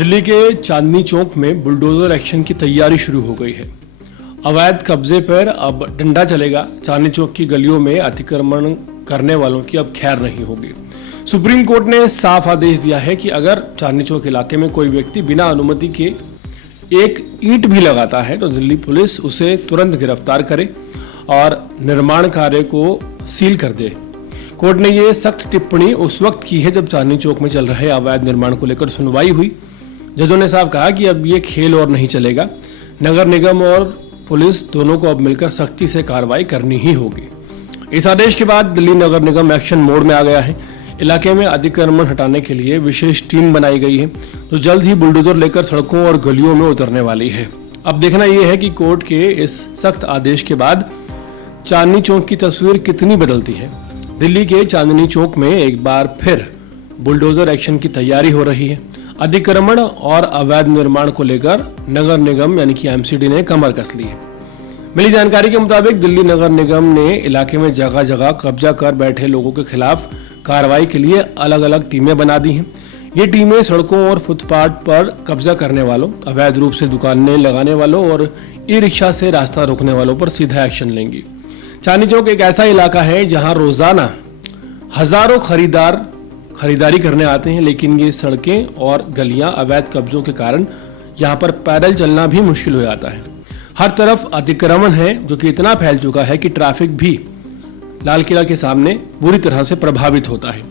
दिल्ली के चांदनी चौक में bulldozer action की तैयारी शुरू हो गई है। अवैध कब्जे पर अब डंडा चलेगा। चांदनी चौक की गलियों में अतिक्रमण करने वालों की अब खैर नहीं होगी। सुप्रीम कोर्ट ने साफ आदेश दिया है कि अगर चांदनी चौक इलाके में कोई व्यक्ति बिना अनुमति के एक ईंट भी लगाता है तो दिल्ली पुलिस उसे तुरंत गिरफ्तार करे और निर्माण कार्य को सील कर दे। कोर्ट ने ये सख्त टिप्पणी उस वक्त की है जब चांदनी चौक में चल रहे अवैध निर्माण को लेकर सुनवाई हुई। जजों ने साफ कहा कि अब ये खेल और नहीं चलेगा। नगर निगम और पुलिस दोनों को अब मिलकर सख्ती से कार्रवाई करनी ही होगी। इस आदेश के बाद दिल्ली नगर निगम एक्शन मोड में आ गया है। इलाके में अतिक्रमण हटाने के लिए विशेष टीम बनाई गई है जो जल्द ही बुलडोजर लेकर सड़कों और गलियों में उतरने वाली है। अब देखना यह है कि कोर्ट के इस सख्त आदेश के बाद चांदनी चौक की तस्वीर कितनी बदलती है। दिल्ली के चांदनी चौक में एक बार फिर बुलडोजर एक्शन की तैयारी हो रही है। अतिक्रमण और अवैध निर्माण को लेकर नगर निगम यानी कि एमसीडी ने कमर कस ली है। मिली जानकारी के मुताबिक दिल्ली नगर निगम ने इलाके में जगह जगह कब्जा कर बैठे लोगों के खिलाफ कार्रवाई के लिए अलग अलग टीमें बना दी हैं। ये टीमें सड़कों और फुटपाथ पर कब्जा करने वालों, अवैध रूप से दुकानें लगाने वालों और ई रिक्शा से रास्ता रोकने वालों पर सीधा एक्शन लेंगी। चांदनी चौक एक ऐसा इलाका है जहां रोजाना हजारों खरीदार खरीदारी करने आते हैं, लेकिन ये सड़कें और गलियां अवैध कब्जों के कारण यहाँ पर पैदल चलना भी मुश्किल हो जाता है। हर तरफ अतिक्रमण है जो कि इतना फैल चुका है कि ट्रैफिक भी लाल किला के सामने बुरी तरह से प्रभावित होता है।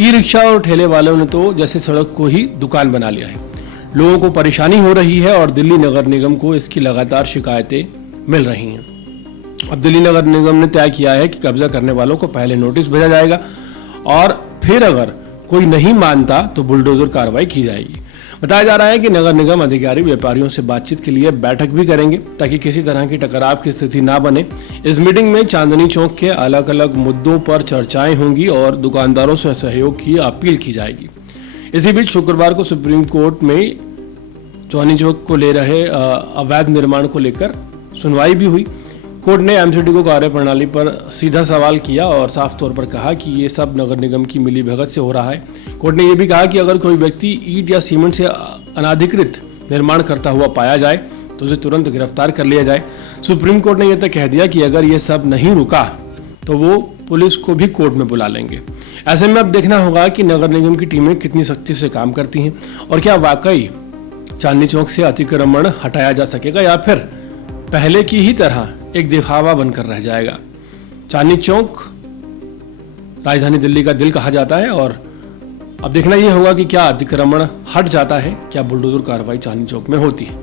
ई रिक्शा और ठेले वालों ने तो जैसे सड़क को ही दुकान बना लिया है। लोगों को परेशानी हो रही है और दिल्ली नगर निगम को इसकी लगातार शिकायतें मिल रही हैं। अब दिल्ली नगर निगम ने तय किया है कि कब्जा करने वालों को पहले नोटिस भेजा जाएगा और फिर अगर कोई नहीं मानता तो बुलडोजर कार्रवाई की जाएगी। बताया जा रहा है कि नगर निगम अधिकारी व्यापारियों से बातचीत के लिए बैठक भी करेंगे ताकि किसी तरह की टकराव की स्थिति ना बने। इस मीटिंग में चांदनी चौक के अलग अलग मुद्दों पर चर्चाएं होंगी और दुकानदारों से सहयोग की अपील की जाएगी। इसी बीच शुक्रवार को सुप्रीम कोर्ट में चांदनी चौक को ले रहे अवैध निर्माण को लेकर सुनवाई भी हुई। कोर्ट ने एमसीडी को कार्यप्रणाली पर सीधा सवाल किया और साफ तौर पर कहा कि ये सब नगर निगम की मिलीभगत से हो रहा है। कोर्ट ने यह भी कहा कि अगर कोई व्यक्ति ईंट या सीमेंट से अनाधिकृत निर्माण करता हुआ पाया जाए तो उसे तुरंत गिरफ्तार कर लिया जाए। सुप्रीम कोर्ट ने यह तक कह दिया कि अगर ये सब नहीं रुका तो वो पुलिस को भी कोर्ट में बुला लेंगे। ऐसे में अब देखना होगा कि नगर निगम की टीमें कितनी सख्ती से काम करती हैं और क्या वाकई चांदनी चौक से अतिक्रमण हटाया जा सकेगा या फिर पहले की ही तरह एक दिखावा बनकर रह जाएगा। चांदनी चौक राजधानी दिल्ली का दिल कहा जाता है और अब देखना यह होगा कि क्या अतिक्रमण हट जाता है, क्या बुलडोजर कार्रवाई चांदनी चौक में होती है।